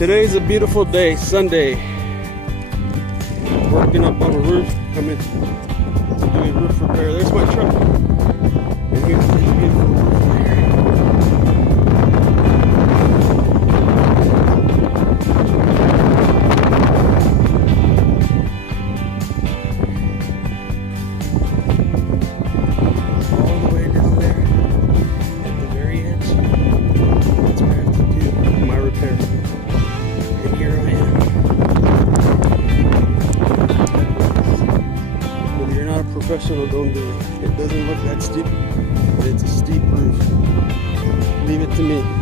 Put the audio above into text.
Today's a beautiful day, Sunday. Working up on a roof, coming to do a roof repair. There's my truck. And here's this beautiful roof layer. All the way down there at the very edge. That's where I have to do my repair. And here I am. If you're not a professional, don't do it. It doesn't look that steep, but it's a steep roof. Leave it to me.